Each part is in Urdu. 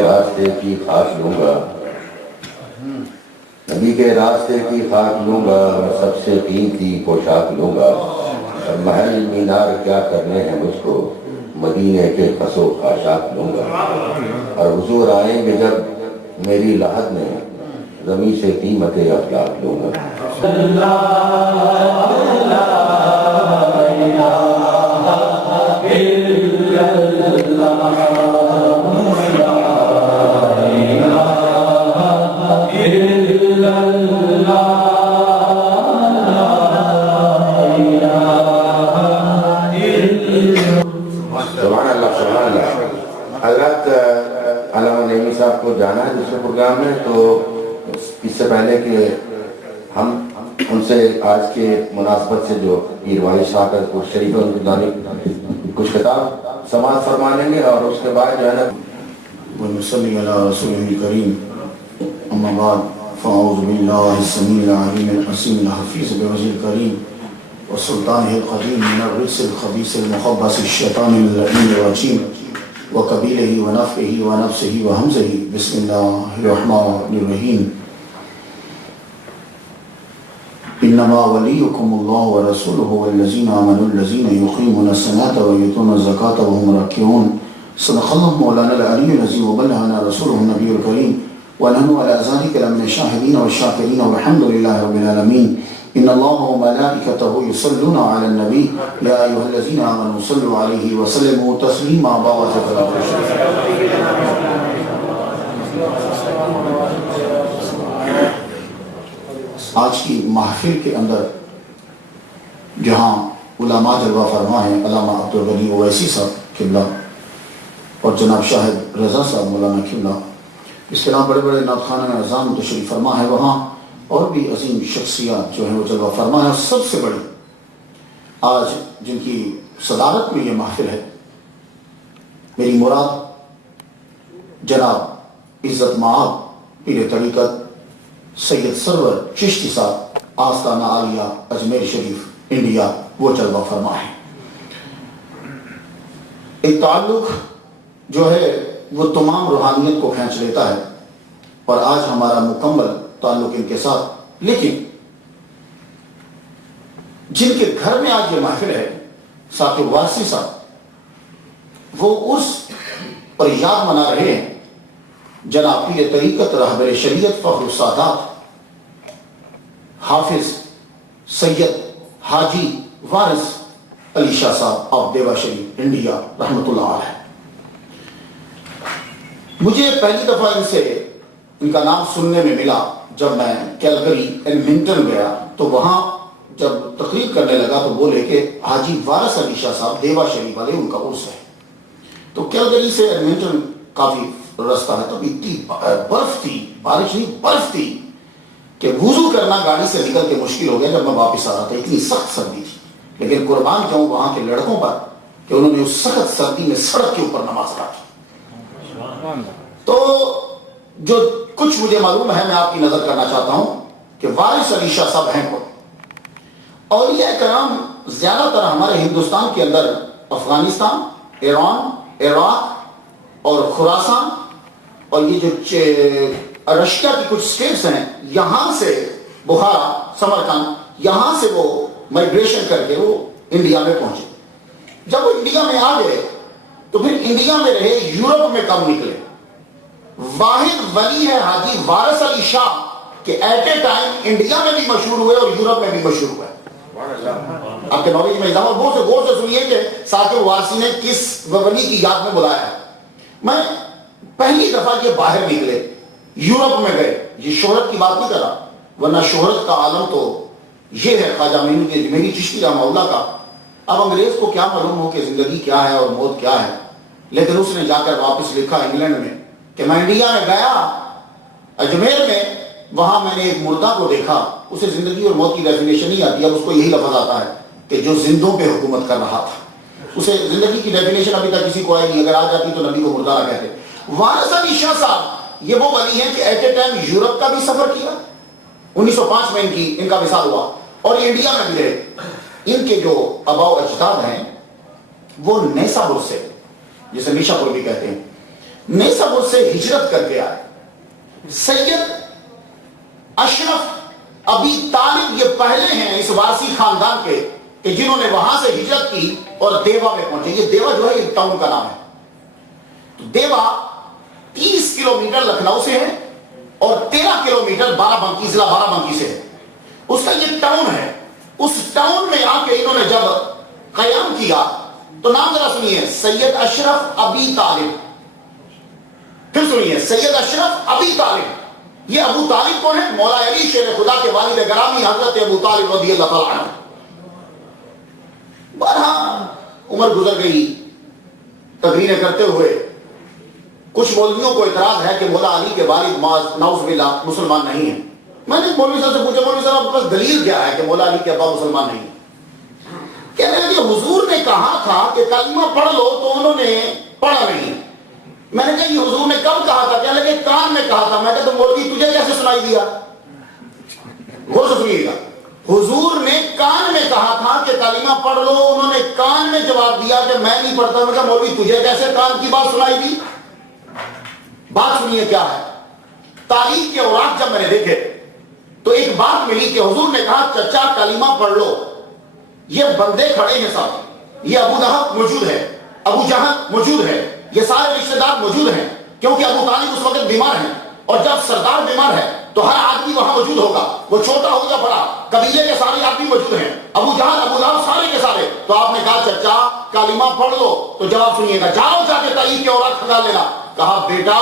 راستے کی خاک لوں گا، نبی کے راستے کی خاک لوں گا، اور سب سے قیمتی پوشاک لوں گا، اور محل مینار کیا کرنے ہیں مجھ کو، مدینے کے خس و خاشاک لوں گا، اور حضور آئیں گے جب میری لحد میں، زمین سے قیمت افلاک لوں گا۔ سبحان اللہ سبحان اللہ۔ حضرت علامہ نعیمی صاحب کو جانا ہے دوسرے پروگرام میں، تو اس سے پہلے کہ ہم ان سے آج کے مناسبت سے جو پیروانی شاہ کا شریف ہے ان کی جانب کچھ خطاب سماعت فرما لیں گے، اور اس کے بعد جو ہے نا ونصلي على رسوله الكريم أما بعد فأعوذ بالله السميع العليم الحسين الحفيظ بوجهه الكريم وسلطانه القديم من الرجس الخبيث المخبث الشيطان اللعين الرجيم وقبيله ونفعه ونفسه وهمزه بسم الله الرحمن الرحيم إنما وليكم الله ورسوله والذين آمنوا الذين يقيمون الصلاة ويؤتون الزكاة وهم راكعون صدق الله مولانا العلي العظيم وبلغنا رسوله النبي الكريم ونحن على ذلك لمن الشاهدين والشاكرين والحمد لله رب العالمين إن الله وملائكته يصلون على النبي يا أيها الذين آمنوا صلوا عليه وسلموا تسليما بارك الله فيكم۔ آج کی محفل کے اندر جہاں علماء جلوہ فرما ہیں علامہ عبدالغنی اویسی صاحب قبلہ اور جناب شاہد رضا صاحب مولانا قبلہ، اس کے علاوہ بڑے بڑے نعت خانہ اعظام تشریف فرما ہے، وہاں اور بھی عظیم شخصیات جو ہیں وہ جلوہ فرما ہے، اور سب سے بڑی آج جن کی صدارت میں یہ محفل ہے، میری مراد جناب عزت مآب پیر طریقت سید سرور چشتی صاحب آستانہ عالیہ اجمیر شریف انڈیا، وہ جلوہ فرما ہے۔ ایک تعلق جو ہے وہ تمام روحانیت کو کھینچ لیتا ہے، اور آج ہمارا مکمل تعلق ان کے ساتھ، لیکن جن کے گھر میں آج یہ محفل ہے ثاقب وارثی صاحب، وہ عرس اور یاد منا رہے ہیں جناب پیر طریقت رہبر شریعت فخر السادات حافظ سید حاجی وارث علی شاہ صاحب آف دیوا شریف انڈیا رحمۃ اللہ علیہ۔ مجھے پہلی دفعہ ان کا نام سننے میں ملا جب میں کیلگری ایڈمنٹن گیا، تو وہاں جب تقریر کرنے لگا تو بولے کہ حاجی وارث علی شاہ صاحب دیوا شریف والے ان کا عرس ہے۔ تو کیلگری سے ایڈمنٹن کافی رستہ ہے، تب اتنی برف تھی، بارش نہیں برف تھی کہ وضو کرنا گاڑی سے نکل کے مشکل ہو گیا جب میں واپس آ رہا تھا، اتنی سخت سردی تھی۔ لیکن قربان جاؤں وہاں کے لڑکوں پر کہ انہوں نے اس سخت سردی میں سڑک کے اوپر نماز ادا کی۔ تو جو کچھ مجھے معلوم ہے میں آپ کی نظر کرنا چاہتا ہوں کہ وارث علی شاہ صاحب ہیں کون۔ اولیاء کرام زیادہ تر ہمارے ہندوستان کے اندر افغانستان، ایران، عراق اور خراسان اور یہ جو رشیا کی کچھ سٹیٹس ہیں، یہاں سے بخارا، سمرقند، یہاں سے وہ مائگریشن کر کے وہ انڈیا میں پہنچے۔ جب وہ انڈیا میں آ گئے تو پھر انڈیا میں رہے، یورپ میں کم نکلے۔ واحد ولی ہے حاجی وارث علی شاہ کہ ایٹ اے ٹائم انڈیا میں بھی مشہور ہوئے اور یورپ میں بھی مشہور ہوئے۔ آپ کے نالج میں اضافہ، غور سے سنیے کہ ثاقب وارثی نے کس ولی کی یاد میں بلایا ہے۔ میں پہلی دفعہ یہ باہر نکلے، یورپ میں گئے، یہ شہرت کی بات نہیں کر رہا، ورنہ شہرت کا عالم تو یہ ہے خواجہ میری چشتی رحمہ اللہ کا۔ اب انگریز کو کیا معلوم ہو کہ زندگی کیا ہے اور موت کیا ہے، لیکن اس نے جا کر واپس لکھا انگلینڈ میں کہ میں انڈیا میں گیا، اجمیر میں، وہاں میں نے ایک مردہ کو دیکھا، اسے زندگی اور موت کی ڈیفینیشن نہیں آتی، اب اس کو یہی لفظ آتا ہے کہ جو زندوں پہ حکومت کر رہا تھا۔ اسے زندگی کی ڈیفینیشن ابھی تک کسی کو آئی نہیں، اگر آ جاتی تو نبی کو مردہ نہ کہتے۔ وارث علی شاہ صاحب یہ وہ ولی ہیں کہ ایٹ اے ٹائم یورپ کا بھی سفر کیا، 1905 میں ان کا وصال ہوا، اور انڈیا میں بھی رہے۔ ان کے جو آباء و اجداد ہیں وہ نیسابور سے، جسے نیشاپور بھی کہتے ہیں، نہیں سب اس سے ہجرت کر کے آئے. سید اشرف ابی طالب یہ پہلے ہیں اس وارسی خاندان کے کہ جنہوں نے وہاں سے ہجرت کی اور دیوا میں پہنچے. یہ دیوا جو ہے ایک ٹاؤن کا نام ہے. تو دیوا 30 کلومیٹر لکھنؤ سے ہے اور 13 کلومیٹر بارہ بنکی ضلع بارہ بنکی سے ہے. اس کا یہ ٹاؤن ہے. اس ٹاؤن میں آ کے انہوں نے جب قیام کیا تو نام ذرا سنیے, سید اشرف ابی طالب. پھر سنیے, سید اشرف ابی طالب. یہ ابو طالب کون ہے؟ مولا علی شیر خدا کے والد گرامی حضرت ابو طالب رضی اللہ تعالیٰ عنہ. بارہ عمر گزر گئی تقریریں کرتے ہوئے. کچھ مولویوں کو اعتراض ہے کہ مولا علی کے والد نعوذ باللہ مسلمان نہیں ہیں. میں نے مولوی صاحب سے پوچھا, مولوی صاحب آپ کے پاس دلیل کیا ہے کہ مولا علی کے ابا مسلمان نہیں ہیں؟ کہنے لگے حضور نے کہا تھا کہ کلمہ پڑھ لو تو انہوں نے پڑھا نہیں. میں نے کہا یہ حضور نے کب کہا تھا؟ کہنے لگے کان میں کہا تھا. میں کہا تو مولوی تجھے کیسے سنائی دیا؟ غور سے سنیے گا. حضور نے کان میں کہا تھا کہ کلمہ پڑھ لو, انہوں نے کان میں جواب دیا کہ میں نہیں پڑھتا. میں کہا مولوی تجھے کیسے کان کی بات سنائی دی؟ بات سنیے کیا ہے. تاریخ کے اوراق جب میں نے دیکھے تو ایک بات ملی کہ حضور نے کہا چچا کلمہ پڑھ لو. یہ بندے کھڑے ہیں صاحب, یہ ابو لہب موجود ہے, ابو جہل موجود ہے, یہ سارے رشتہ دار موجود ہیں کیونکہ ابو طالب اس وقت بیمار ہیں. اور جب سردار بیمار ہے تو ہر آدمی وہاں موجود ہوگا, وہ چھوٹا ہو یا بڑا, قبیلے کے سارے آدمی موجود ہیں, ابو جہل ابو لہب سارے کے سارے. تو آپ نے کہا چچا کلمہ پڑھ لو. تو جواب سنیے گا, جاؤ جا کے تاریخ کے اوراق کھنگال لینا. کہا بیٹا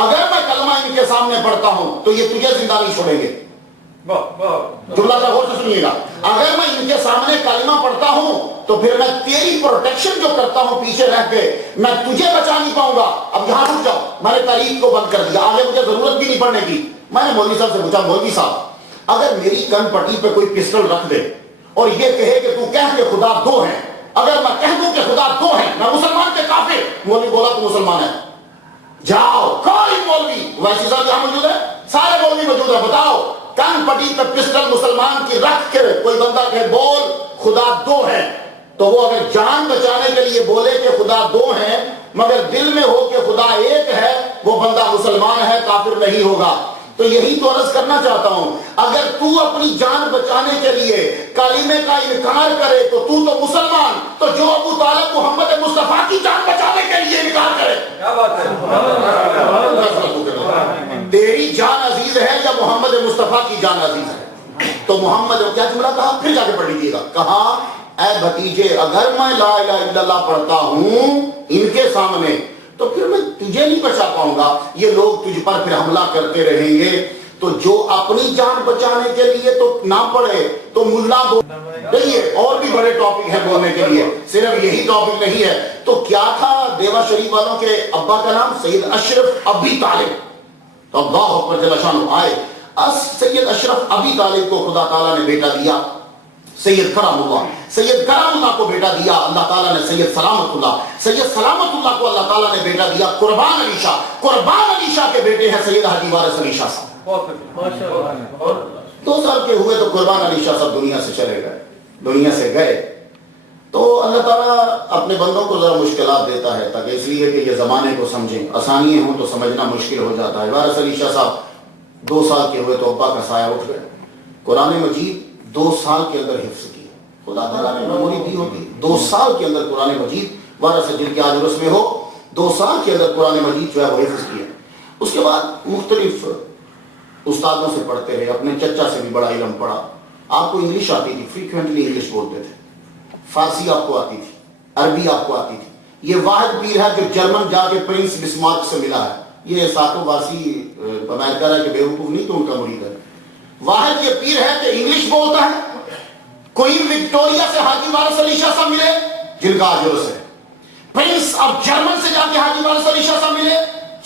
اگر میں کلمہ ان کے سامنے پڑھتا ہوں تو یہ تجھے زندہ نہیں چھوڑیں گے. جملہ کا غور سے سنیے گا, اگر میں ان کے سامنے کلمہ پڑھتا ہوں تو پھر میں تیری پروٹیکشن جو کرتا ہوں پیچھے رہ کے میں تجھے بچا نہیں پاؤں گا. اب یہاں رک جاؤ, میں نے تاریخ کو بند کر دیا, آگے مجھے ضرورت بھی نہیں پڑھنے کی. میں نے مولوی صاحب سے پوچھا, مولوی صاحب اگر میری کن پٹی پہ کوئی پسٹل رکھ دے اور یہ کہے کہ تو کہہ کہ خدا دو ہیں, اگر میں کہہ دوں کہ خدا دو ہیں, میں مسلمان کے کافر. مولوی بولا تو مسلمان ہے. جاؤ کوئی مولوی, ویسی صاحب یہاں موجود ہے, سارے مولوی موجود ہیں, بتاؤ کن پٹی پہ پسٹل مسلمان کی رکھ کے کوئی بندہ کہے بول خدا دو ہے, تو وہ اگر جان بچانے کے لیے بولے کہ خدا دو ہیں مگر دل میں ہو کہ خدا ایک ہے, وہ بندہ مسلمان ہے, کافر نہیں ہوگا. تو یہی تو عرض کرنا چاہتا ہوں, اگر تو اپنی جان بچانے کے لیے کلمے کا انکار کرے تو تو مسلمان, تو جو ابو طالب محمد مصطفیٰ کی جان بچانے کے لیے انکار کرے, کیا بات ہے, تیری جان عزیز ہے یا محمد مصطفیٰ کی جان عزیز ہے؟ تو محمد کیا جملہ کہا, پھر جا کے پڑھ لیجیے گا. کہا اے بھتیجے اگر میں لا الہ الا اللہ پڑھتا ہوں ان کے سامنے تو پھر میں تجھے نہیں بچا پاؤں گا, یہ لوگ تجھ پر پھر حملہ کرتے رہیں گے. تو جو اپنی جان بچانے کے لیے تو نہ پڑھے تو ملا بول. دیکھیے اور بھی بڑے ٹاپک ہیں بولنے کے لیے, صرف یہی ٹاپک نہیں ہے. تو کیا تھا دیوا شریف والوں کے ابا کا نام؟ سید اشرف ابی طالب. تو اللہ اکبر جل شانہ آئے, سید اشرف ابی طالب کو خدا تعالیٰ نے بیٹا دیا سید کرم اللہ. سید کرم اللہ کو بیٹا دیا اللہ تعالیٰ نے سید سلامت اللہ. سید سلامت اللہ کو اللہ تعالیٰ نے بیٹا دیا قربان علی شاہ. قربان علی شاہ کے بیٹے ہیں سید حاجی وارث علی شاہ صاحب. 2 سال کے ہوئے تو قربان علی شاہ صاحب دنیا سے چلے گئے, دنیا سے گئے. تو اللہ تعالیٰ اپنے بندوں کو ذرا مشکلات دیتا ہے تاکہ اس لیے کہ یہ زمانے کو سمجھیں. آسانیاں ہوں تو سمجھنا مشکل ہو جاتا ہے. وارث علی شاہ صاحب 2 سال کے ہوئے تو ابا کا سایہ اٹھ گئے. قرآن مجید 2 سال کے اندر حفظ کی. خدا تعالیٰ نے میموری دی ہوتی. 2 سال کے اندر قرآن مجید, وارث جن کے آج رس میں ہو, 2 سال کے اندر قرآن مجید جو ہے وہ حفظ کیا. اس کے بعد مختلف استادوں سے پڑھتے رہے, اپنے چچا سے بھی بڑا علم پڑھا. آپ کو انگلش آتی تھی, فریکوینٹلی انگلش بولتے تھے. فارسی آپ کو آتی تھی, عربی آپ کو آتی تھی. یہ واحد پیر ہے جو جرمن جا کے پرنس بسمارک سے ملا ہے. یہ ساتوں وارسی امریکہ ہے کہ بیوقوف نہیں تو ان کا مرید ہے. واحد یہ پیر ہے کہ انگلش بولتا ہے. کوئین وکٹوریا سے حاجی وارث علی شاہ صاحب ملے جن کا آج عرس ہے. پرنس آف جرمن سے جا کے حاجی وارث علی شاہ صاحب ملے.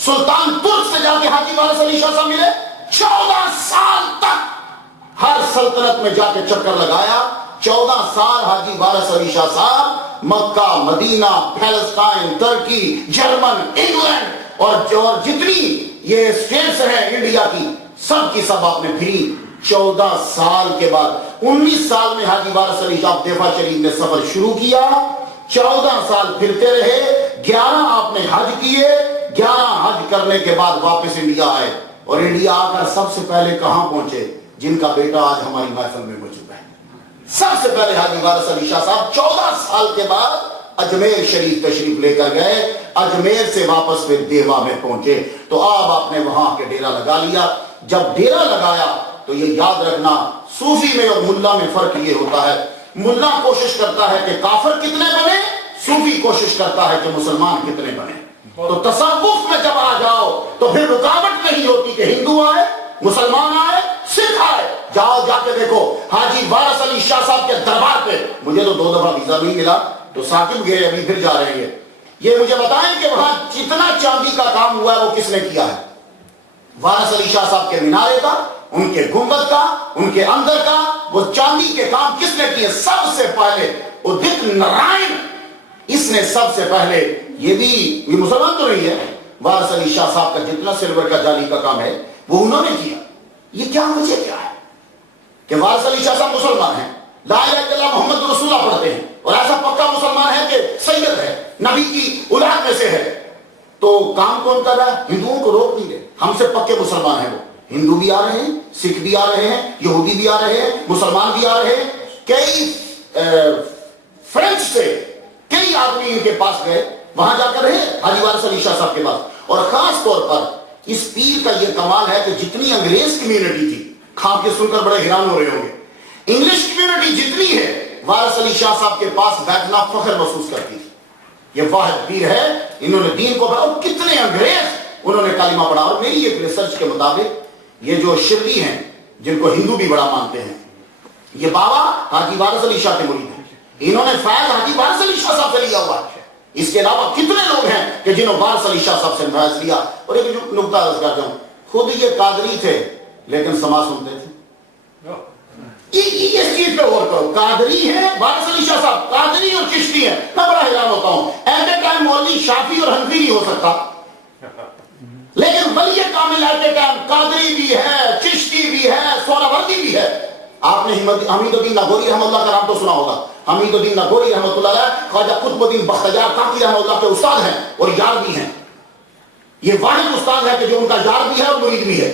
سلطان ترک سے جا کے حاجی وارث علی شاہ صاحب ملے. 14 سال تک ہر سلطنت میں جا کے چکر لگایا. 14 سال حاجی وارث علی شاہ صاحب مکہ, مدینہ, فلسطین, ترکی, جرمن, انگلینڈ اور جتنی یہ اسٹیٹس ہیں انڈیا کی سب کی سب آپ نے پھری. 14 سال کے بعد 19 سال میں حاجی وارث علی شاہ دیفا شریف نے سفر شروع کیا. 14 سال پھرتے رہے. 11 آپ نے حج کیے, 11 حج کرنے کے بعد واپس انڈیا آئے اور انڈیا آ کر سب سے پہلے کہاں پہنچے؟ جن کا بیٹا آج ہماری محفل میں موجود ہے، سب سے پہلے حاجی وارث علی شاہ صاحب 14 سال کے بعد اجمیر شریف تشریف لے کر گئے، اجمیر سے واپس پھر دیوا میں پہنچے، تو اب آپ نے وہاں کے ڈیرا لگا لیا۔ جب ڈیرا لگایا تو یہ یاد رکھنا، صوفی میں اور ملا میں فرق یہ ہوتا ہے، ملا کوشش کرتا ہے کہ کافر کتنے بنے، صوفی کوشش کرتا ہے کہ مسلمان کتنے بنے۔ تو تصوف میں جب آ جاؤ تو پھر رکاوٹ نہیں ہوتی کہ ہندو آئے، مسلمان آئے، سکھ آئے۔ جاؤ جا کے دیکھو حاجی وارث علی شاہ صاحب کے دربار پہ، مجھے تو 2 دفعہ ویزا نہیں ملا تو ثاقب گئے، ابھی پھر جا رہے ہیں، یہ مجھے بتائیں کہ وہاں جتنا چاندی کا کام ہوا ہے وہ کس نے کیا ہے؟ وارث علی شاہ صاحب کے مینارے کا، ان کے گنبد کا، ان کے اندر کا، وہ چاندی کے کام کس نے کیے؟ سب سے پہلے ادت نارائن، اس نے سب سے پہلے، یہ مسلمان تو نہیں ہے، وارث علی شاہ صاحب کا جتنا سلور کا جالی کا کام ہے وہ انہوں نے کیا۔ یہ کیا وجہ کیا ہے کہ وارث علی شاہ صاحب مسلمان ہیں، لا الہ الا اللہ محمد رسول اللہ پڑھتے ہیں اور ایسا پکا مسلمان ہے کہ سید ہے، نبی کی اولاد میں سے ہے، تو کام کون کر رہا ہے؟ ہندوؤں کو روک نہیں رہے، ہم سے پکے مسلمان ہیں، وہ ہندو بھی آ رہے ہیں، سکھ بھی آ رہے ہیں، یہودی بھی آ رہے ہیں، مسلمان بھی آ رہے ہیں، کئی فرینچ سے کئی آدمی ان کے پاس گئے، وہاں جا کر رہے حاجی وارث علی شاہ صاحب کے پاس۔ اور خاص طور پر اس پیر کا یہ کمال ہے کہ جتنی انگریز کمیونٹی تھی، کھا کے سن کر بڑے حیران ہو رہے ہوں گے، انگلش کمیونٹی جتنی ہے وارث علی شاہ صاحب کے پاس بیٹھنا فخر محسوس کرتی تھی، یہ واحد پیر ہے، انہوں نے دین کو بڑھا، اور کتنے انگریز انہوں نے کلمہ پڑھا۔ اور میری ایک ریسرچ کے مطابق یہ جو شرلی ہیں جن کو ہندو بھی بڑا مانتے ہیں، یہ بابا حاجی وارث علی شاہ کے مرید ہیں، انہوں نے فیض حاجی وارث علی شاہ صاحب سے لیا ہوا ہے۔ اس کے علاوہ کتنے لوگ ہیں کہ جنہوں وارث علی شاہ صاحب سے فیض لیا۔ اور ایک نقطہ عرض کرتا ہوں، خود یہ قادری تھے لیکن سما سنتے تھے، اس چیز پہ غور کرو، قادری ہیں وارث علی شاہ صاحب، قادری اور چشتی ہیں۔ میں بڑا حیران ہوتا ہوں، ایٹ اے ٹائم مولوی شافی اور حنفی نہیں ہو سکتا، لیکن ولی کامل ایٹ اے ٹائم قادری بھی ہے، چشتی بھی ہے، سہروردی بھی ہے۔ آپ نے حمید الدین لاہوری رحمۃ اللہ کا نام تو سنا ہوگا، حمید الدین لاہوری رحمۃ اللہ علیہ خواجہ قطب الدین بختیار کاکی رحمۃ اللہ کے استاد ہیں اور یار بھی ہیں، یہ واحد استاد ہے کہ جو ان کا یار بھی ہے اور مرید بھی ہے۔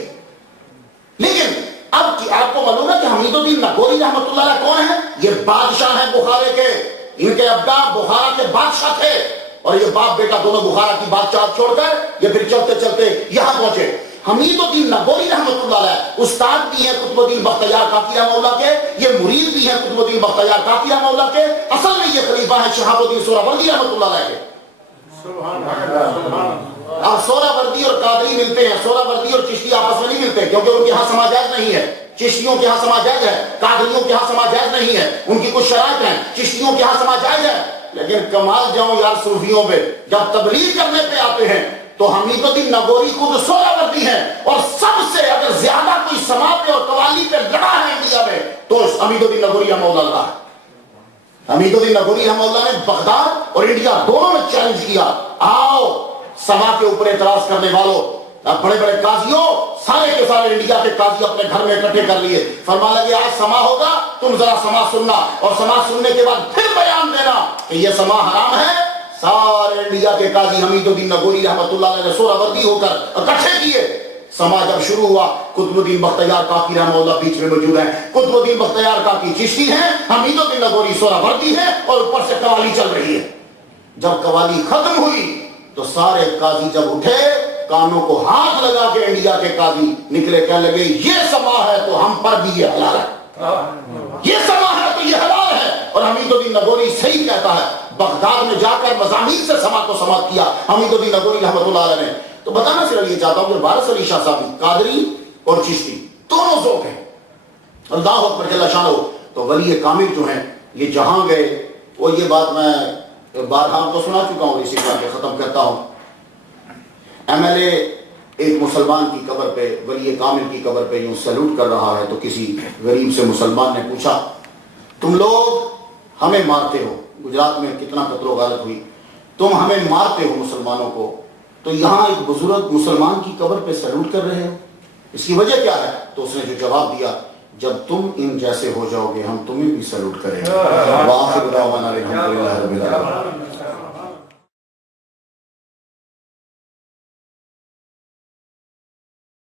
لیکن اب آپ کو معلوم ہے کہ حمید الدین لاہوری رحمۃ اللہ علیہ کون ہیں؟ یہ بادشاہ ہیں بخارے کے، ان کے ابا بخارا کے بادشاہ تھے، اور یہ باپ بیٹا دونوں بخارا کی بادشاہ چھوڑ کر یہ پھر چلتے چلتے یہاں پہنچے۔ حمید الدین لاہوری رحمۃ اللہ علیہ استاد بھی ہیں قطب الدین بختیار کاکی رحمۃ اللہ کے، یہ مرید بھی ہیں قطب الدین بختیار کاکی رحمۃ اللہ کے، اصل میں یہ خلیفہ ہیں شہاب الدین سہروردی رحمۃ اللہ علیہ کے۔ اب سہروردی اور قادری ملتے ہیں، سہروردی اور چشتی آپس میں نہیں ملتے کیونکہ ان کے ہاں سما جائز نہیں ہے، چشتیوں کے ہاں سما جائز ہے، قادریوں کے ہاں سما جائز نہیں ہے، ان کی کچھ شرائط ہیں، چشتیوں کے ہاں سما جائز ہے۔ لیکن کمال جاؤں یار صوفیوں پہ، جب تبلیغ کرنے پہ آتے ہیں تو حمید الدین لاہوری خود سہروردی ہیں، اور سب سے اگر زیادہ کوئی سما پہ اور قوالی پہ لڑا ہے انڈیا میں تو حمید الدین لاہوری رحمۃ اللہ ہے۔ حمید الدین لاہوری رحمۃ اللہ نے بغداد اور انڈیا دونوں میں چیلنج کیا، آؤ سما کے اوپر اعتراض کرنے والوں، بڑے بڑے قاضیوں، سارے کے سارے انڈیا کے قاضی اپنے گھر میں اکٹھے کر لیے، فرمانے لگے آج سما ہوگا، تم ذرا سما سننا، اور سما سننے کے بعد پھر بیان دینا کہ یہ سما حرام ہے۔ سارے انڈیا کے قاضی حمید الدین لاہوری رحمۃ اللہ علیہ نے سہروردی ہو کر اکٹھے کیے۔ سما جب شروع ہوا، قطب الدین بختیار کاکی رحمۃ اللہ بیچ میں موجود ہیں، قطب الدین بختیار کاکی چشتی ہیں، حمید الدین لاہوری سہروردی ہیں، اور اوپر سے قوالی چل رہی ہے۔ جب قوالی ختم ہوئی تو سارے قاضی جب اٹھے، کانوں کو ہاتھ لگا کے انڈیا کے قاضی نکلے، کہنے لگے یہ سما ہے تو ہم پر بھی یہ حلال ہے، یہ سما ہے تو یہ حلال ہے۔ اور حمید الدین لاہوری صحیح کہتا ہے، بغداد میں جا کر مضامین سے سما کو سماعت کیا حمید الدین لاہوری رحمۃ اللہ علیہ نے۔ تو بتانا صرف یہ چاہتا ہوں کہ وارث علی شاہ صاحب قادری اور چشتی دونوں ذوق ہیں، اللہ اکبر جل شانہ۔ تو ولی کامل جو ہیں یہ جہاں گئے، وہ یہ بات میں بارہا تو سنا چکا ہوں، اسی طرح کے ختم کرتا ہوں۔ ایم ایل اے ایک مسلمان کی قبر پہ، ولی کامل کی قبر پہ یوں سیلوٹ کر رہا ہے، تو کسی غریب سے مسلمان نے پوچھا تم لوگ ہمیں مارتے ہو، گجرات میں کتنا قتل و غارت ہوئی، تم ہمیں مارتے ہو مسلمانوں کو، تو یہاں ایک بزرگ مسلمان کی قبر پہ سیلوٹ کر رہے ہو، اس کی وجہ کیا ہے؟ تو اس نے جو جواب دیا، جب تم ان جیسے ہو جاؤ گے ہم تمہیں بھی سیلوٹ کریں گے۔ وآخر دعوانا الحمدللہ رب العالمین۔